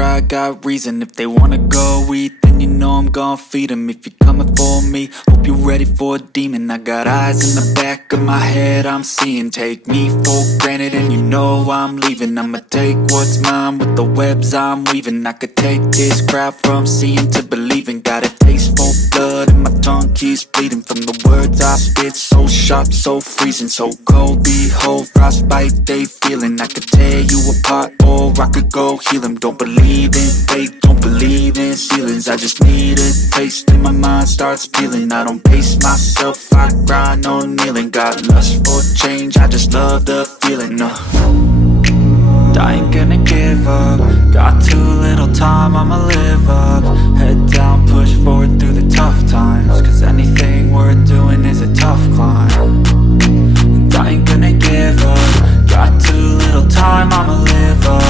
pride, got reason. If they wanna go eat, then you know I'm gon' feed them. If you're coming for me, hope you're ready for a demon. I got eyes in the back of my head, I'm seeing. Take me for granted and you know I'm leaving. I'ma take what's mine with the webs I'm weaving. I could take this crowd from seeing to believing. Got a taste for blood and my tongue keeps bleeding from the words I spit. So sharp, so freezing, so cold. Behold, frostbite they feeling. I could tear you apart or I could go heal them. Don't believe in fate, don't believe in ceilings. I just need a taste and my mind starts peeling. I don't pace myself, I grind on kneeling. Got lust for change, I just love the feeling. I ain't gonna give up. Got too little time, I'ma live up. Head down, push forward through the tough times. Cause anything worth doing is a tough climb. And I ain't gonna give up. Got too little time, I'ma live up.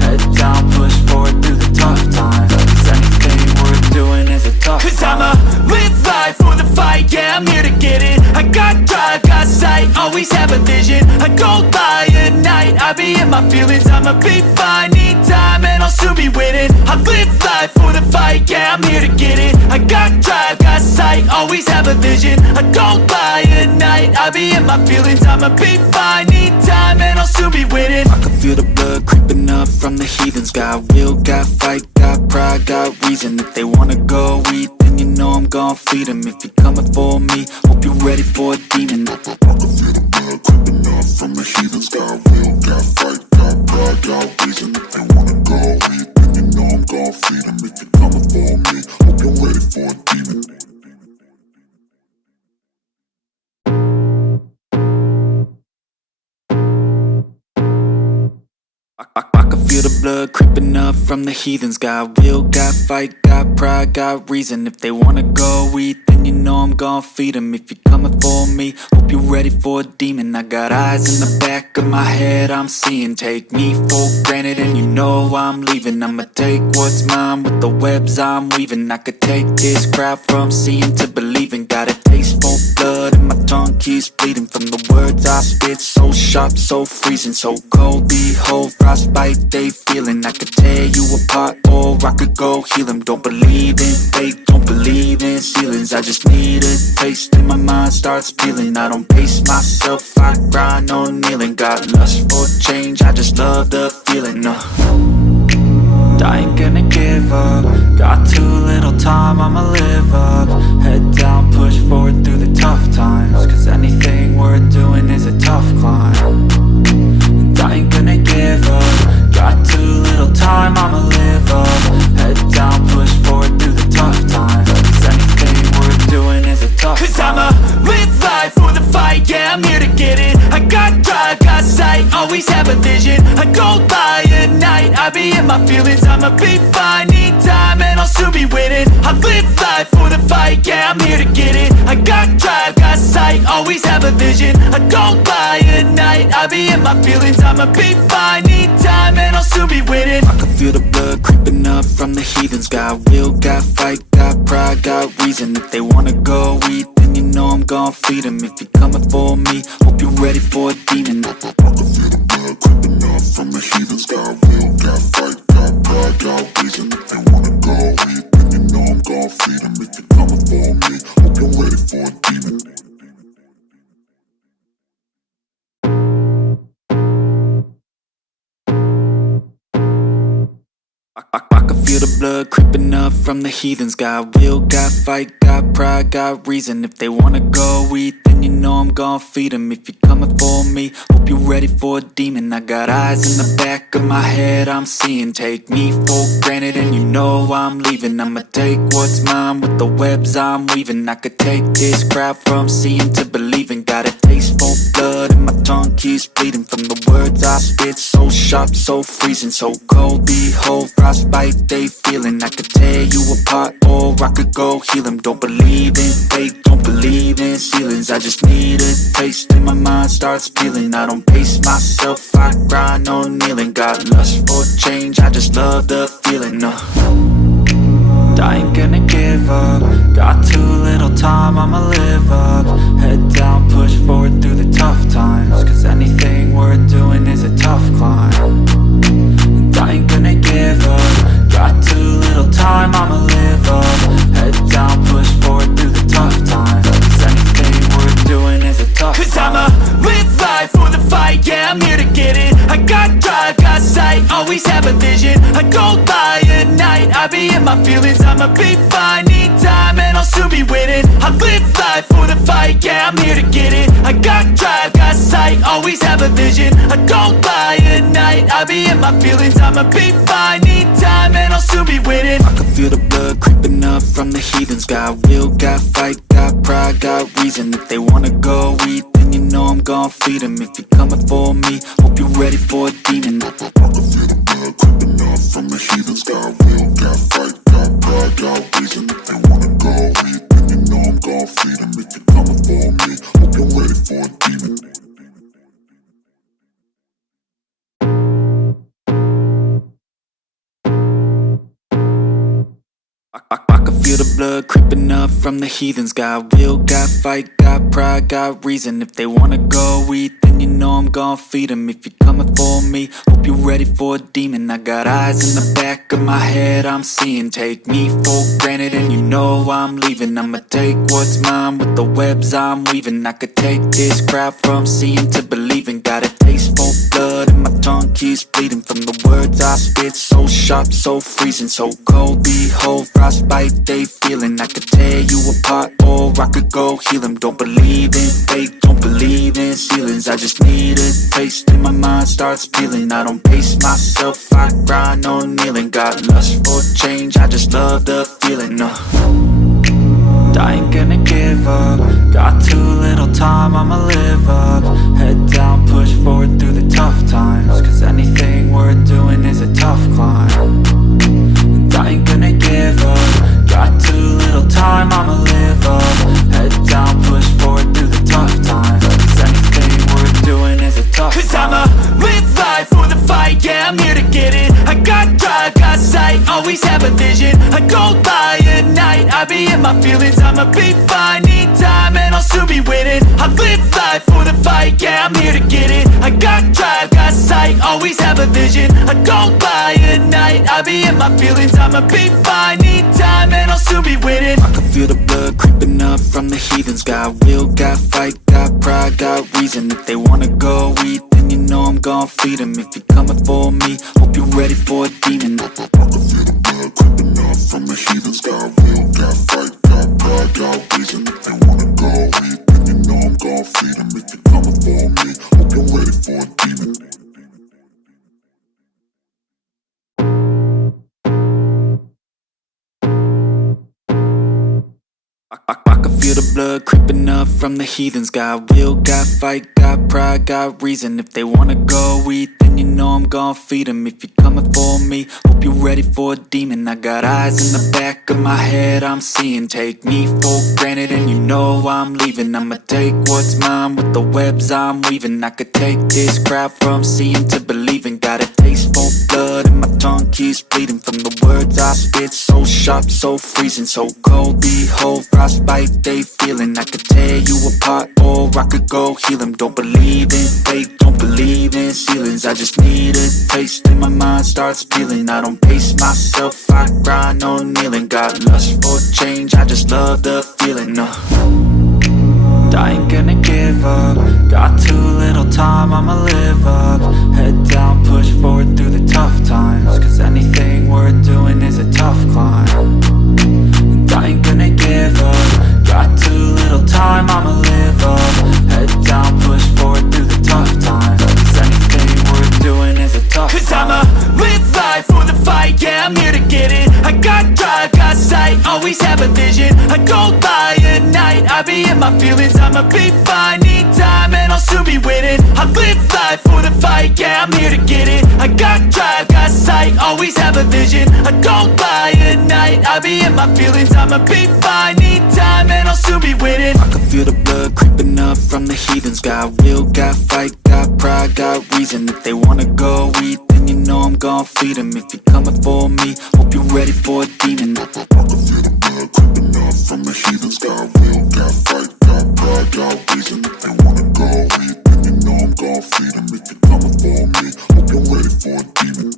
Head down, push forward through the tough times. Cause anything worth doing is a tough climb. Cause I'ma live life for the fight, yeah, I'm here to get it. I got drive, got sight, always have a vision. I go by at night, I be in my feelings. I'ma be fine, need time and I'll soon be winning. I live life for the fight, yeah, I'm here to get it. I got drive, got sight, always have a vision. I go by at night, I be in my feelings. I'ma be fine, need time and I'll soon be winning. I can feel the blood creeping up from the heathens. Got will, got fight, got pride, got reason. If they wanna go eat, then you know I'm gon' feed them. If you're coming for me, hope you're ready for a demon. I can feel the blood creeping up from the heathens. Got will, got fight, got pride, got reason. If they wanna go eat, then you know I'm gon' feed them. If you're coming for me, hope you're ready for a demon. I can feel the blood creeping up from the heathens. Got will, got fight, got pride, got reason. If they wanna go eat, then you know I'm gon' feed them. If you're coming for me, hope you're ready for a demon. I got eyes in the back of my head, I'm seeing. Take me for granted and you know I'm leaving. I'ma take what's mine with the webs I'm weaving. I could take this crowd from seeing to believing. Got a taste for blood and my tongue keeps bleeding from the words I spit. So sharp, so freezing, so cold. Behold, frostbite they feeling. I could tear you apart or I could go heal them. Don't believe in fate, don't believe in ceilings. I just need a taste and my mind starts peeling. I don't pace myself, I grind on kneeling. Got lust for change, I just love the feeling. I ain't gonna give up. Got too little time, I'ma live up. Head down, push forward through the tough times. Cause anything worth doing is a tough climb. And I ain't gonna give up. Got too little time, I'ma live up. Head down, push forward through the tough times. Cause anything worth doing is a tough climb. Cause I'ma live life for the fight, yeah, I'm here to get it. I got drive, got sight, always have a vision. I go by at night, I be in my feelings. I'ma be fine, need time and I'll soon be winning. I live life for the fight, yeah, I'm here to get it. I got drive, got sight, always have a vision. I go by at night, I be in my feelings. I'ma be fine, need time and I'll soon be winning. I can feel the blood creeping up from the heathens. Got will, got fight, got pride, got reason. If they wanna go eat, then you know I'm gon' feed them. If you're coming for me, hope you're ready for a demon. I can feel the blood creeping up from the heathens. Got will, got fight, got pride, got reason. If they wanna go eat, then you know I'm gon' feed them. If you're coming for me, hope you're ready for a demon. I can feel the blood creeping up from the heathens. Got will, got fight, got pride, got reason. If they wanna go eat, then you know I'm gon' feed them. If you're coming for me, hope you're ready for a demon. I got eyes in the back of my head, I'm seeing. Take me for granted and you know I'm leaving. I'ma take what's mine with the webs I'm weaving. I could take this crowd from seeing to believing. Got a taste for blood and my tongue keeps bleeding from the words I spit. So sharp, so freezing, so cold. Behold, frostbite they feeling. I could tear you apart or I could go heal them. Don't believe in fate, don't believe in ceilings. I just need a taste and my mind starts peeling. I don't pace myself, I grind on kneeling. Got lust for change, I just love the feeling. I ain't gonna give up. Got too little time, I'ma live up. Head down, push forward through the tough times. Cause anything worth doing is a tough climb. And I ain't gonna give up. vision. I don't lie at night, I be in my feelings. I'ma be fine, need time and I'll soon be winning. I live life for the fight, yeah, I'm here to get it. I got drive, got sight, always have a vision. I don't lie at night, I be in my feelings. I'ma be fine, need time and I'll soon be winning. I can feel the blood creeping up from the heathens. Got will, got fight, got pride, got reason. If they wanna go eat, then you know I'm gon' feed them. If you're coming for me, hope you're ready for a demon. I can feel the blood creeping up from the heathens. Got will, got fight, got pride, got reason. If they wanna go eat, then you know I'm gon' feed them. If you're coming for me, hope you're ready for a demon. I can feel the blood creeping up from the heathens. Got will, got fight, got pride, got reason. If they wanna go eat, then you know I'm gon' feed them. If you're coming for me, hope you're ready for a demon. I got eyes in the back of my head, I'm seeing. Take me for granted and you know I'm leaving. I'ma take what's mine with the webs I'm weaving. I could take this crowd from seeing to believing. Got a taste for blood and my tongue keeps bleeding. From the words I spit, so sharp, so freezing. So cold, behold, frostbite they feeling. I could tear you apart or I could go heal them. Don't believe in fate, don't believe in ceilings. I just need a taste and my mind starts peeling. I don't pace myself, I grind on kneeling. Got lust for change, I just love the feeling. I ain't gonna give up. Got too little time, I'ma live up. Head down, push forward through the tough times. Cause anything worth doing is a tough climb. And I ain't gonna give up. Got too little time, I'ma live up. Head down, push forward through the tough times. Cause anything worth doing is a tough climb. Cause I'ma live life for the fight, yeah, I'm here to get it. I got drive, got sight, always have a vision. I don't lie at night, I be in my feelings. I'ma be fine, need time and I'll soon be winning. I live life for the fight, yeah, I'm here to get it. I got drive, got sight, always have a vision. I don't lie at night, I be in my feelings. I'ma be fine, need time and I'll soon be winning. I can feel the blood creeping up from the heathens. Got will, got fight, got pride, got reason. If they wanna go eat, then you know I'm gon' feed them. If you're coming for me, hope you're ready for a demon. I can feel the blood creeping up from the heathens. Got will, got fight, got pride, got reason. If they wanna go eat, then you know I'm gon' feed them. If you're coming for me, hope you're ready for a demon. I can feel the blood creeping up from the heathens. Got will, got fight, got pride, got reason. If they wanna go eat, then you know I'm gon' feed them. If you're coming for me, hope you're ready for a demon. I got eyes in the back of my head, I'm seeing. Take me for granted and you know I'm leaving. I'ma take what's mine with the webs I'm weaving. I could take this crowd from seeing to believing. Got a taste for blood and my tongue keeps bleeding. From the words I spit, so sharp, so freezing. So cold, behold, frostbite they feeling. I could tear you apart or I could go heal them. Don't believe in fate, don't believe in ceilings. I just need a taste and my mind starts peeling. I don't pace myself, I grind on kneeling. Got lust for change, I just love the feeling. I ain't gonna give up. Got too little time, I'ma live up. Head down, push forward through the tough times. Cause anything worth doing is a tough climb. And I ain't gonna give up. Got too little time, I'ma live up. Head down, push forward through the tough times. Cause anything worth doing is a tough climb. Cause I'ma live life for the fight, yeah, I'm here to get it. I got drive, got sight, always have a vision. I don't lie at night, I be in my feelings. I'ma be fine, need time and I'll soon be winning. I live life for the fight, yeah, I'm here to get it. I got drive, got sight, always have a vision. I don't lie at night, I be in my feelings. I'ma be fine, need time and I'll soon be winning. I can feel the blood creeping up from the heathens. Got will, got fight, got pride, got reason. If they wanna go eat, then you know I'm gon' feed them. If you're coming for me, hope you're ready for a demon. I can feel the blood creeping up from the heathens. Got will, got fight, got pride, got reason. If they wanna go eat, then you know I'm gon' feed them. If you're coming for me, hope you're ready for a demon.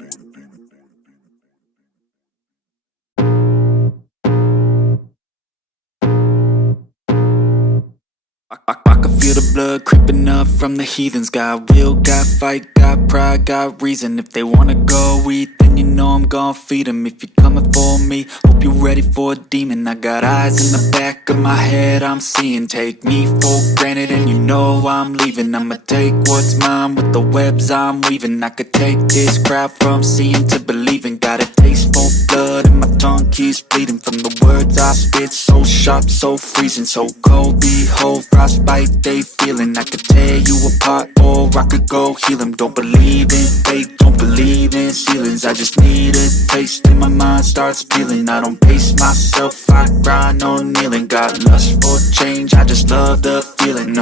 I can feel the blood creeping up from the heathens. Got will, got fight, got pride, got reason. If they wanna go eat, then you know I'm gon' feed 'em. If you're coming for me, hope you're ready for a demon. I got eyes in the back of my head, I'm seeing. Take me for granted and you know I'm leaving. I'ma take what's mine with the webs I'm weaving. I could take this crowd from seeing to believing. Got a taste for blood and my tongue keeps bleeding from the words I spit. So sharp, so freezing, so cold. Behold, frostbite they feeling. I could tear you apart or I could go heal them. Don't believe in fate, don't believe in ceilings. I just need a taste and my mind starts peeling. I don't pace myself, I grind on kneeling. Got lust for change, I just love the feeling.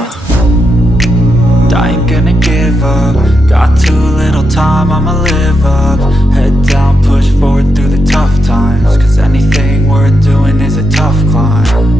I ain't gonna give up. Got too little time, I'ma live up. Head down, push forward through the tough times. Cause anything worth doing is a tough climb.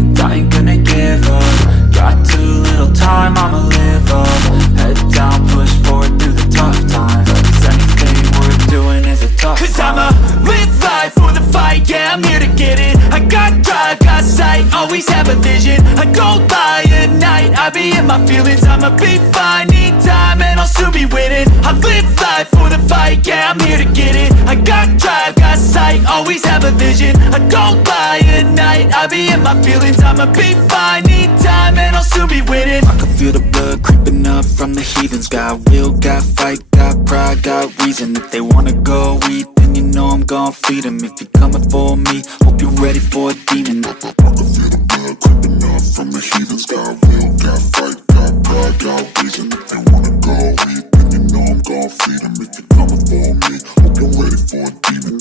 And I ain't gonna give up. Got too little time, I'ma live up. Head down, push forward through the tough times. Cause anything worth doing is a tough climb. Cause I'ma live life for the fight, yeah, I'm here to get it. I got drive, got sight, always have a vision. I don't lie at night, I be in my feelings. I'ma be fine, need time and I'll soon be winning. I live life for the fight, yeah, I'm here to get it. I got drive, got sight, always have a vision. I don't lie at night, I be in my feelings. I'ma be fine, need time and I'll soon be winning. I can feel the blood creeping up from the heathens. Got will, got fight, got pride, got reason. If they wanna go eat, then you know I'm gon' feed 'em. If you're coming for me, hope you're ready for a demon. I can feel the blood creeping up from the heathens. Got will, got fight, got pride, got reason. If they wanna go eat, then you know I'm gon' feed 'em. If you're coming for me, hope you're ready for a demon.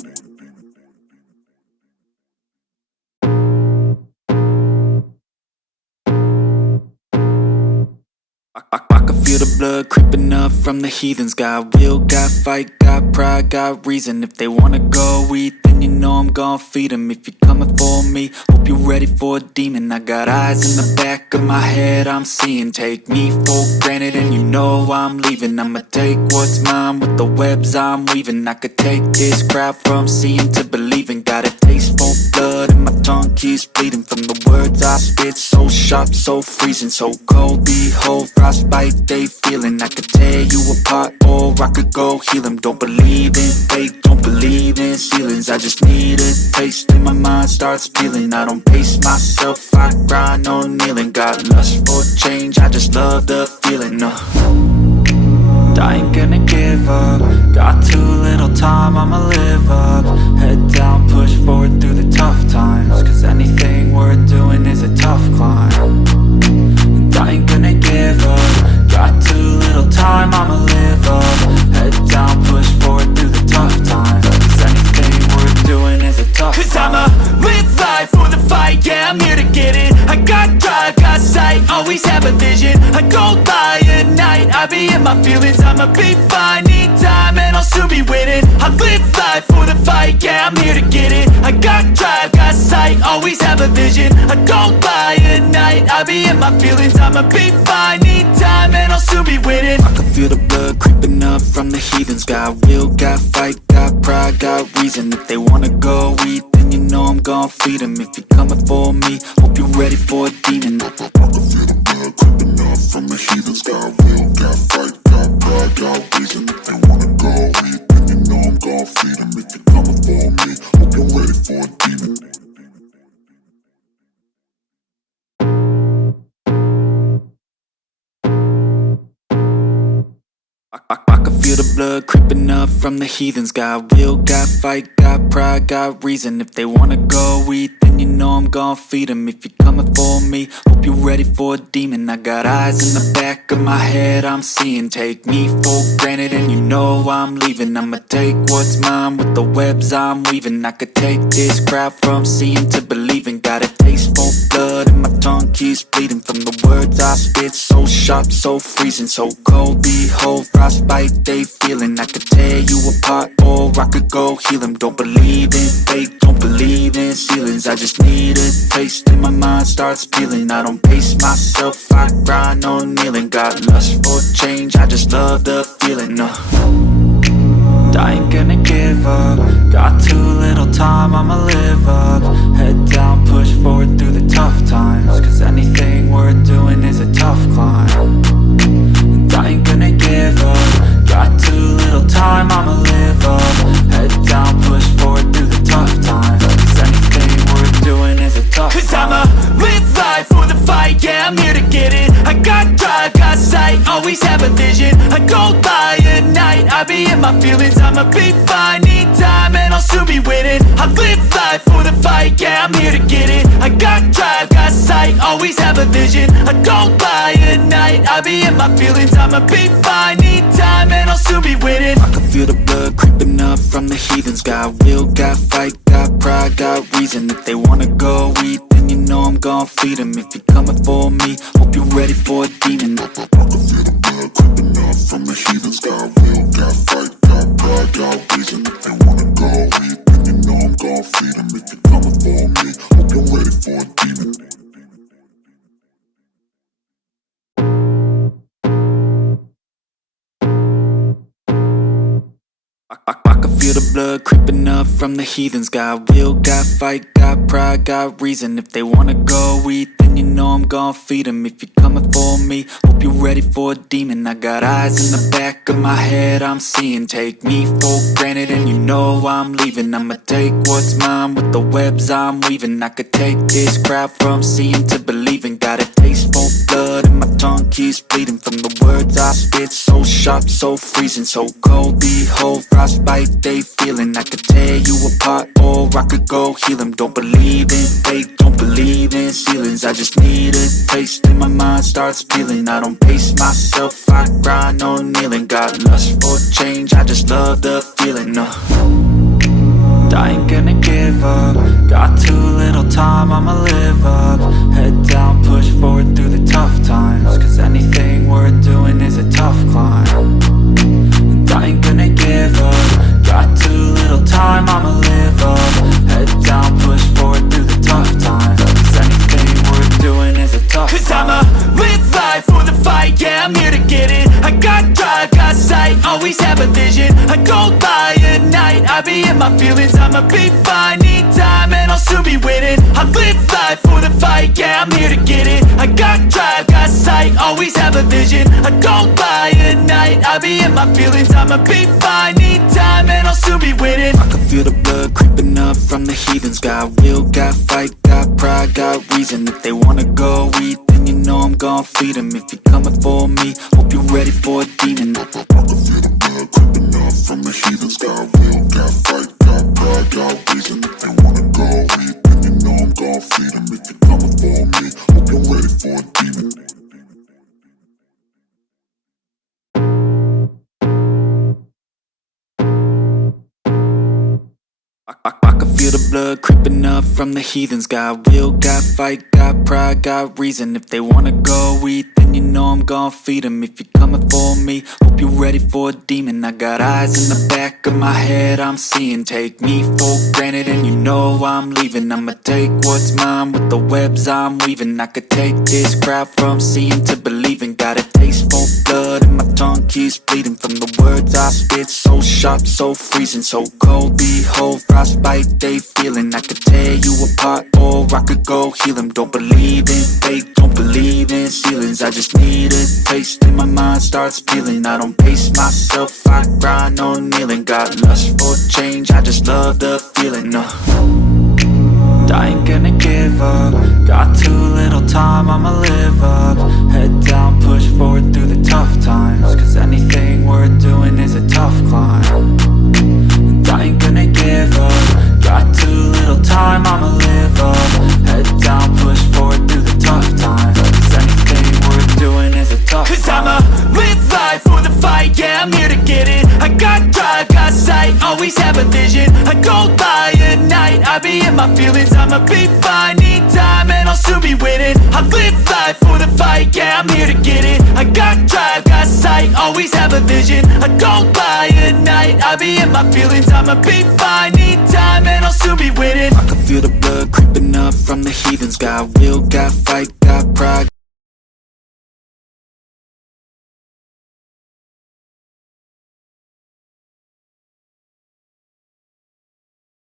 I can feel the blood creeping up from the heathens. Got will, got fight, got pride, got reason. If they wanna go eat, then you know I'm gon' feed 'em. If you're coming for me, hope you're ready for a demon. I got eyes in the back of my head, I'm seeing. Take me for granted and you know I'm leaving. I'ma take what's mine with the webs I'm weaving. I could take this crowd from seeing to believing. Got a taste for blood and my tongue keeps bleeding from the words I spit. So sharp, so freezing, so cold. Behold, frostbite they feeling. I could tear you apart or I could go heal them. Don't believe in fate, don't believe in ceilings. I just need a taste and my mind starts peeling. I don't pace myself, I grind on kneeling. Got lust for change, I just love the feeling. I ain't gonna give up. Got too little time, I'ma live up. Head down, push forward through the tough times. Cause anything worth doing is a tough climb. And I ain't gonna give up. Got too little time, I'ma live up. Head down, push forward through the tough times. Cause anything worth doing is a tough climb. Cause I'ma live life for the fight, yeah, I'm here to get it. I got drive, got sight, always have a vision. I don't lie at night, I be in my feelings. I'ma be fine, need time and I'll soon be winning. I live life for the fight, yeah, I'm here to get it. I got drive, got sight, always have a vision. I don't lie at night, I be in my feelings. I'ma be fine, need time and I'll soon be winning. I can feel the blood creeping up from the heathens. Got will, got fight, got pride, got reason. If they wanna go eat, then you know I'm gon' feed 'em. If you're coming for me, hope you're ready for a demon. I can feel the blood creeping up from the heathens. Got will, got fight, got pride, got reason. If they wanna go eat, then you know I'm gon' feed 'em. If you're coming for me, hope you're ready for a demon. I can feel the blood creeping up from the heathens. Got will, got fight, got pride, got reason. If they wanna go eat, then you know I'm gon' feed 'em. If you're coming for me, hope you're ready for a demon. I got eyes in the back of my head, I'm seeing. Take me for granted and you know I'm leaving. I'ma take what's mine with the webs I'm weaving. I could take this crowd from seeing to believing. Got a taste for blood and my tongue keeps bleeding from the words I spit. So sharp, so freezing, so cold. Behold, frostbite they feeling. I could tear you apart or I could go heal them. Don't believe in fate, don't believe in ceilings. I just need a taste and my mind starts peeling. I don't pace myself, I grind on kneeling. Got lust for change, I just love the feeling. I ain't gonna give up. Got too little time, I'ma live up. Head down, push forward through the tough times. Cause anything worth doing is a tough climb. And I ain't gonna give up. Got too little time, I'ma live up. I live life for the fight, yeah, I'm here to get it. I got drive, got sight, always have a vision. I don't lie at night, I be in my feelings. I'ma be fine, need time and I'll soon be winning. I can feel the blood creeping up from the heathens. Got will, got fight, got pride, got reason. If they wanna go eat, then you know I'm gon' feed them. If you're coming for me, hope you're ready for a demon. I can feel the blood creeping up from the heathens. Got will, got fight, got pride, got reason. If they wanna go eat, then you know I'm gon' feed them. If you're coming for me, hope you're ready for a demon. I can feel the blood creeping up from the heathens. Got will, got fight, got pride, got reason. If they wanna go eat, then you know I'm gon' feed them. If you're coming for me, hope you're ready for a demon. I got eyes in the back of my head, I'm seeing. Take me for granted and you know I'm leaving. I'ma take what's mine with the webs I'm weaving. I could take this crowd from seeing to believing. Got a taste for blood and my tongue keeps bleeding. From the words I spit, so sharp, so freezing, so cold. Behold, frostbite they feeling. I could tear you apart or I could go heal them. Don't believe in fate, don't believe in ceilings. I just need a taste and my mind starts peeling. I don't pace myself, I grind on kneeling. Got lust for change, I just love the feeling. I ain't gonna give up. Got too little time, I'ma live up. Head down, push forward through the tough times. Cause anything worth doing is a tough climb. And I ain't gonna give up. Got too little time, I'ma live up. Head down, push forward through the tough times. Cause anything worth doing is a tough climb. Cause I'ma live life for the fight, yeah, I'm here to get it. I got drive, got sight, always have a vision. I don't lie at night, I be in my feelings. I'ma be fine, need time and I'll soon be winning. I live life for the fight, yeah, I'm here to get it. I got drive, got sight, always have a vision. I don't lie at night, I be in my feelings. I'ma be fine, need time and I'll soon be winning. I can feel the blood creeping up from the heathens. Got will, got fight, got pride, got reason. If they wanna go eat, then you know I'm gon' feed them. If you're coming for me, hope you're ready for a demon. I can feel the blood creeping up from the heathens. Got will, got fight, got pride, got reason. If they wanna go eat, then you know I'm gon' feed them. If you're coming for me, hope you're ready for a demon. I can feel the blood creeping up from the heathens. Got will, got fight, got pride, got reason. If they wanna go eat, then you know I'm gon' feed them. If you're coming for me, hope you're ready for a demon. I got eyes in the back of my head, I'm seeing. Take me for granted and you know I'm leaving. I'ma take what's mine with the webs I'm weaving. I could take this crowd from seeing to believing. Got a taste for blood and my tongue keeps bleeding. From the words I spit, so sharp, so freezing, so cold. Behold, frostbite they feeling. I could tear you apart or I could go heal them. Don't believe in fate, don't believe in ceilings. I just need a taste and my mind starts peeling. I don't pace myself, I grind on kneeling. Got lust for change, I just love the feeling. I ain't gonna give up. Got too little time, I'ma live up. Head down, push forward through the tough times. Cause anything worth doing is a tough climb. And I ain't gonna give up. Got too little time, I'ma live up. Head down, push forward through the tough times. Cause anything worth doing is a tough climb. Cause I'ma live life for the fight, yeah, I'm here to get it. I got drive, got sight, always have a vision. I don't lie at night, I be in my feelings. I'ma be fine, need time and I'll soon be winning. I live life for the fight, yeah, I'm here to get it. I got drive, got sight, always have a vision. I don't lie at night, I be in my feelings. I'ma be fine, need time and I'll soon be winning. I can feel the blood creeping up from the heathens. Got will, got fight, got pride.